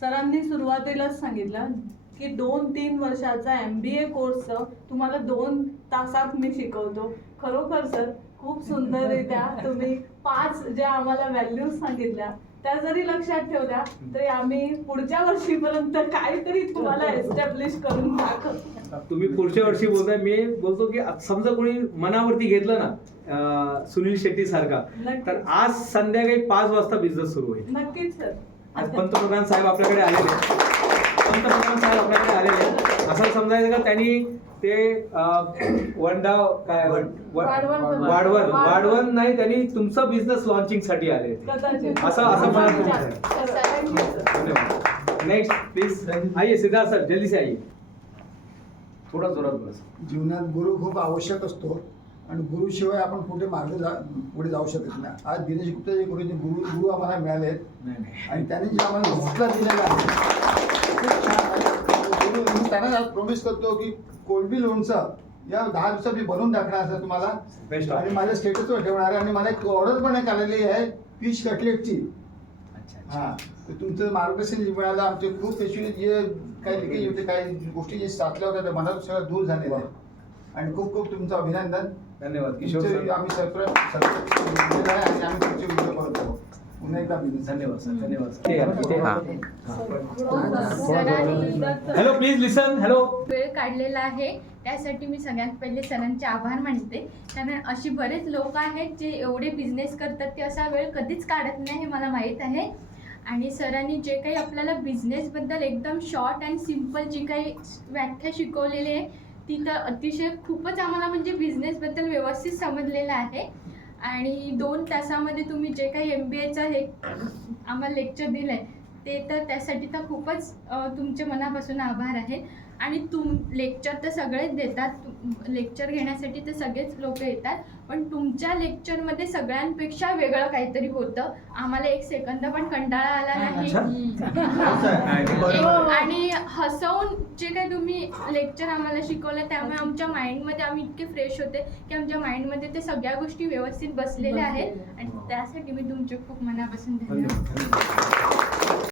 सरांनी सुरुवातीलाच सांगितलं की 2-3 वर्षाचा MBA कोर्स तुम्हाला 2 तासात मी शिकवतो. खरोखर सर खूप सुंदररित्या तुम्ही 5 ज्या आम्हाला व्हॅल्यूज सांगितल्या त्या जरी लक्षात ठेवल्या तरी आम्ही पुढच्या वर्षीपर्यंत काहीतरी तुम्हाला एस्टॅब्लिश करून दाखवतो. तुम्ही पुढच्या वर्षी बोलताय, मी बोलतो की समजा कोणी मनावरती घेतलं ना सुनील शेट्टी सारखा, तर आज संध्याकाळी 5 वाजता बिझनेस सुरू होईल. नक्कीच सर. आज पंतप्रधान साहेब आपल्याकडे आलेले, असं समजायचं का त्यांनी ते वाढवण नाही, त्यांनी तुमचं बिझनेस लॉन्चिंग साठी आले असं मला. नेक्स्ट प्लीज आइए सिद्धार्थ सर, जल्दी से आइए. थोडा जोरात बस. जीवनात गुरु खूप आवश्यक असतो आणि गुरुशिवाय आपण पुढे पुढे जाऊ शकत नाही. आज दिनेश गुप्ता जे गुरु आम्हाला मिळाले आहेत आणि त्यांनी जे आम्हाला घोषणा दिलेला आहे खूप छान आहे. मी त्यांना आज प्रॉमिस करतो की कोलंबी लोणचं या 10 दिवसात मी बनवून दाखवणार असं तुम्हाला बेस्ट. आणि माझ्या स्टेटसवर ठेवणार आहे आणि मला एक ऑर्डर पण एक आलेली आहे फिश कटलेटची. हां, तर तुमचं मार्गदर्शन जे मिळालं, आमचे खूप पेशंट जे काही लिकेज होते, काही गोष्टी जे साचल्या होत्या त्या मनात सगळं दूर झालेल्या आहे आणि खूप खूप तुमचं अभिनंदन. धन्यवाद किशोर सर. आम्ही सबस्क्राईब आहे आणि आम्ही पुढचे व्हिडिओ करत आहोत. पुन्हा एकदा धन्यवाद सर. धन्यवाद सरांनी हॅलो प्लीज लिसन. हॅलो. वेळ काढलेला आहे त्यासाठी मी सगळ्यात पहिले सरांचे आभार मानते. कारण अशी बरेच लोक आहेत जे एवढे बिझनेस करतात ते असा वेळ कधीच काढत नाही हे मला माहीत आहे. आणि सरांनी जे काही आपल्याला बिझनेसबद्दल एकदम शॉर्ट अँड सिम्पल जी काही व्याख्या शिकवलेली आहे ती तर अतिशय खूपच आम्हाला म्हणजे बिझनेसबद्दल व्यवस्थित समजलेलं आहे. आणि 2 तासामध्ये तुम्ही जे काही MBAचं हे आम्हाला लेक्चर दिलं आहे ते तर त्यासाठी तर खूपच तुमचे मनापासून आभार आहे. आणि लेक्चर तर सगळेच देतात, लेक्चर घेण्यासाठी तर सगळेच लोक येतात, पण तुमच्या लेक्चरमध्ये सगळ्यांपेक्षा वेगळं काहीतरी होतं. आम्हाला 1 सेकंद पण कंटाळा आला नाही. आणि हसवून जे काही तुम्ही लेक्चर आम्हाला शिकवलं त्यामुळे आमच्या माइंडमध्ये आम्ही इतके फ्रेश होते की आमच्या माइंडमध्ये ते सगळ्या गोष्टी व्यवस्थित बसलेल्या आहेत आणि त्यासाठी मी तुमचे खूप मनापासून धन्यवाद.